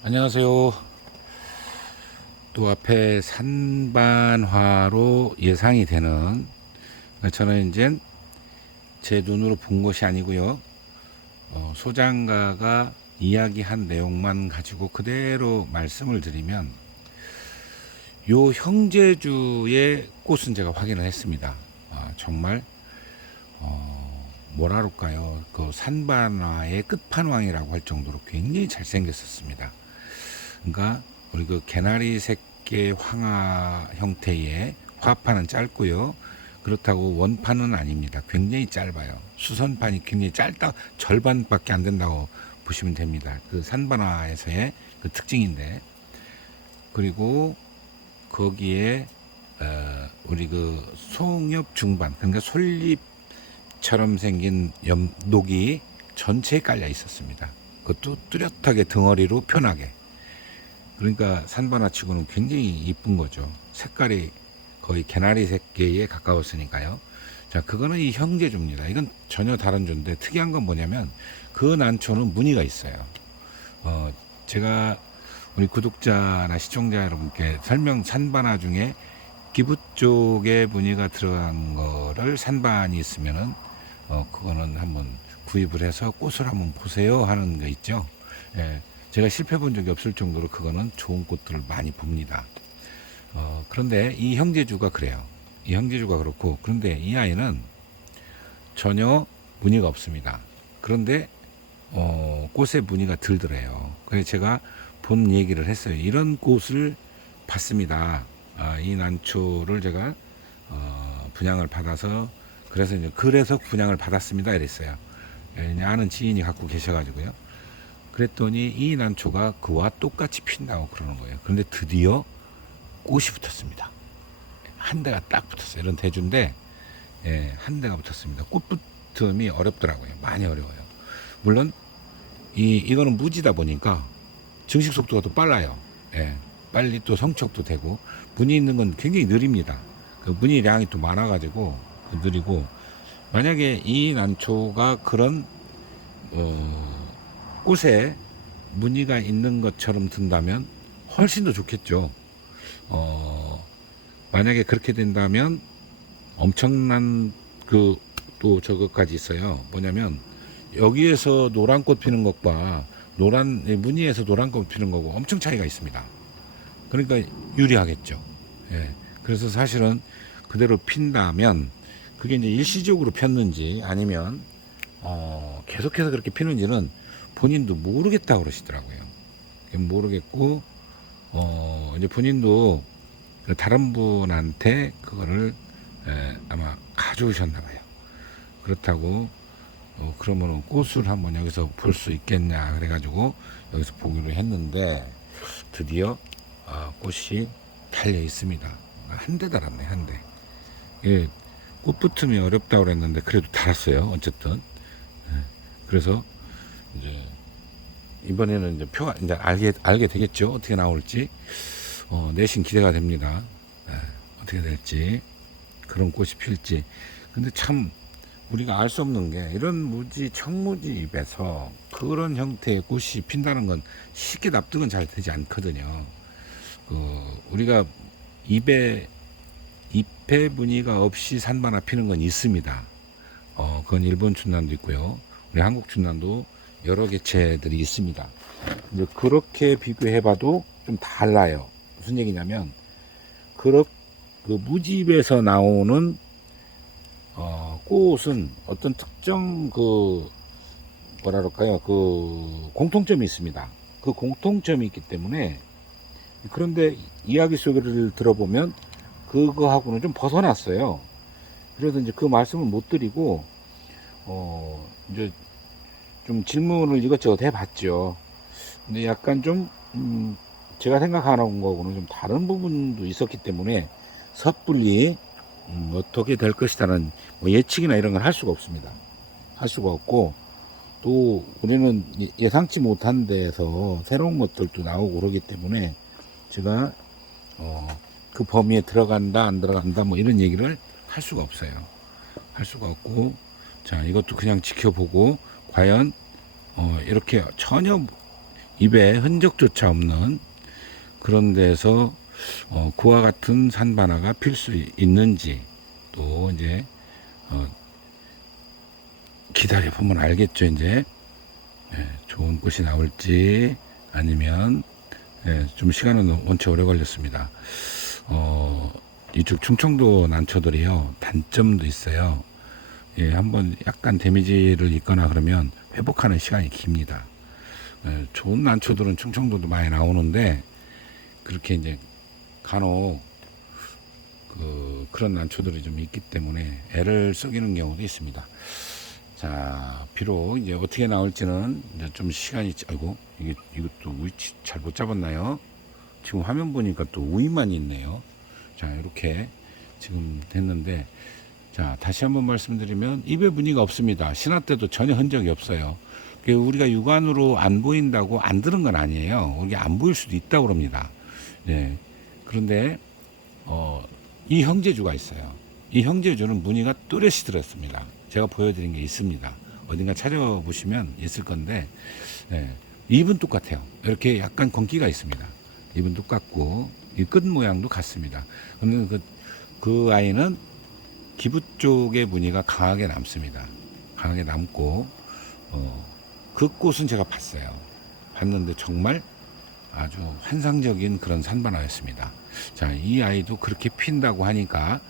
안녕하세요. 또 앞에 산반화로 예상이 되는, 저는 이제 제 눈으로 본 것이 아니고요. 소장가가 이야기한 내용만 가지고 그대로 말씀을 드리면, 요 형제주의 꽃은 제가 확인을 했습니다. 정말 뭐라 그럴까요? 그 산반화의 끝판왕이라고 할 정도로 굉장히 잘생겼었습니다. 그러니까 우리 그 개나리 새끼 황화 형태의 화판은 짧고요. 그렇다고 원판은 아닙니다. 굉장히 짧아요. 수선판이 굉장히 짧다, 절반밖에 안 된다고 보시면 됩니다. 그 산반화에서의 그 특징인데, 그리고 거기에 우리 그 송엽 중반, 그러니까 솔잎처럼 생긴 녹이 전체에 깔려 있었습니다. 그것도 뚜렷하게 덩어리로 편하게. 그러니까 산반화치고는 굉장히 이쁜 거죠. 색깔이 거의 개나리 색계에 가까웠으니까요. 자, 그거는 이 형제주입니다. 이건 전혀 다른 주인데, 특이한 건 뭐냐면 그 난초는 무늬가 있어요. 제가 우리 구독자나 시청자 여러분께 산반화 중에 기부 쪽에 무늬가 들어간 거를 산반이 있으면은 그거는 한번 구입을 해서 꽃을 한번 보세요 하는 거 있죠. 예, 제가 실패 본 적이 없을 정도로 그거는 좋은 꽃들을 많이 봅니다. 그런데 이 형제주가 그래요. 이 형제주가 그렇고, 그런데 이 아이는 전혀 무늬가 없습니다. 그런데 꽃에 무늬가 들더래요. 그래서 제가 본 얘기를 했어요. 이런 꽃을 봤습니다. 이 난초를 제가 분양을 받아서, 그래서 분양을 받았습니다 이랬어요. 아는 지인이 갖고 계셔가지고요. 그랬더니 이 난초가 그와 똑같이 핀다고 그러는 거예요. 그런데 드디어 꽃이 붙었습니다. 한 대가 딱 붙었어요. 이런 대주인데, 한 대가 붙었습니다. 꽃 붙음이 어렵더라고요. 많이 어려워요. 물론 이거는 무지다 보니까 증식 속도가 또 빨라요. 빨리 또 성척도 되고, 무늬 있는 건 굉장히 느립니다. 그 무늬량이 또 많아가지고 느리고, 만약에 이 난초가 그런 꽃에 무늬가 있는 것처럼 든다면 훨씬 더 좋겠죠. 만약에 그렇게 된다면 엄청난 또 저것까지 있어요. 뭐냐면 여기에서 노란 꽃 피는 것과 무늬에서 노란 꽃 피는 거고 엄청 차이가 있습니다. 그러니까 유리하겠죠. 그래서 사실은 그대로 핀다면 그게 이제 일시적으로 폈는지 아니면 계속해서 그렇게 피는지는 본인도 모르겠다고 그러시더라고요. 모르겠고, 이제 본인도 다른 분한테 그거를 아마 가져오셨나 봐요. 그렇다고 그러면 꽃을 한번 여기서 볼 수 있겠냐 그래가지고 여기서 보기로 했는데, 드디어 꽃이 달려 있습니다. 한 대 달았네, 한 대. 예, 꽃 붙음이 어렵다고 그랬는데 그래도 달았어요. 어쨌든. 그래서 이제 이번에는 이제 표가 이제 알게 되겠죠. 어떻게 나올지. 내심 기대가 됩니다. 어떻게 될지, 그런 꽃이 필지. 근데 참 우리가 알 수 없는 게, 이런 청무지 잎에서 그런 형태의 꽃이 핀다는 건 쉽게 납득은 잘 되지 않거든요. 우리가 잎에 무늬가 없이 산반화 피는 건 있습니다. 그건 일본 춘난도 있고요. 우리 한국 춘난도 여러 개체들이 있습니다. 이제 그렇게 비교해봐도 좀 달라요. 무슨 얘기냐면, 그 무집에서 나오는 꽃은 어떤 특정 뭐라 그럴까요? 공통점이 있습니다. 그 공통점이 있기 때문에, 그런데 이야기 속을 들어보면 그거하고는 좀 벗어났어요. 그래서 이제 그 말씀을 못 드리고, 이제 좀 질문을 이것저것 해봤죠. 근데 약간 좀, 제가 생각하는 거하고는 좀 다른 부분도 있었기 때문에 섣불리 어떻게 될 것이다는 뭐 예측이나 이런 걸 할 수가 없습니다. 할 수가 없고, 또 우리는 예상치 못한 데에서 새로운 것들도 나오고 그러기 때문에 제가 그 범위에 들어간다 안 들어간다 뭐 이런 얘기를 할 수가 없어요. 할 수가 없고, 자, 이것도 그냥 지켜보고, 과연 이렇게 전혀 입에 흔적조차 없는 그런 데서 그와 같은 산바나가 필 수 있는지 또 이제 기다려 보면 알겠죠. 이제 좋은 꽃이 나올지 아니면 좀 시간은 원체 오래 걸렸습니다. 이쪽 충청도 난초들이요 단점도 있어요. 한번 약간 데미지를 입거나 그러면 회복하는 시간이 깁니다. 좋은 난초들은 충청도도 많이 나오는데 그렇게 이제 간혹 그런 난초들이 좀 있기 때문에 애를 썩이는 경우도 있습니다. 자, 비록 이제 어떻게 나올지는 이제 좀 시간이, 아이고, 이것도 위치 잘못 잡았나요? 지금 화면 보니까 또 우위만 있네요. 자, 이렇게 지금 됐는데, 자, 다시 한번 말씀드리면, 입에 무늬가 없습니다. 신화 때도 전혀 흔적이 없어요. 우리가 육안으로 안 보인다고 안 들은 건 아니에요. 이게 안 보일 수도 있다고 그럽니다. 네. 그런데, 이 형제주가 있어요. 이 형제주는 무늬가 뚜렷이 들었습니다. 제가 보여드린 게 있습니다. 어딘가 찾아보시면 있을 건데, 잎은 똑같아요. 이렇게 약간 건기가 있습니다. 잎은 똑같고, 이 끝 모양도 같습니다. 근데 그 아이는 기부 쪽의 무늬가 강하게 남습니다. 강하게 남고, 그 꽃은 제가 봤어요. 봤는데 정말 아주 환상적인 그런 산바나였습니다. 자, 이 아이도 그렇게 핀다고 하니까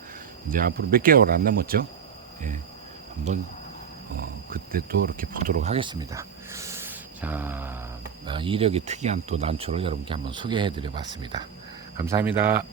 이제 앞으로 몇 개월 안 남았죠? 한번 그때 또 이렇게 보도록 하겠습니다. 자, 이력이 특이한 또 난초를 여러분께 한번 소개해 드려 봤습니다. 감사합니다.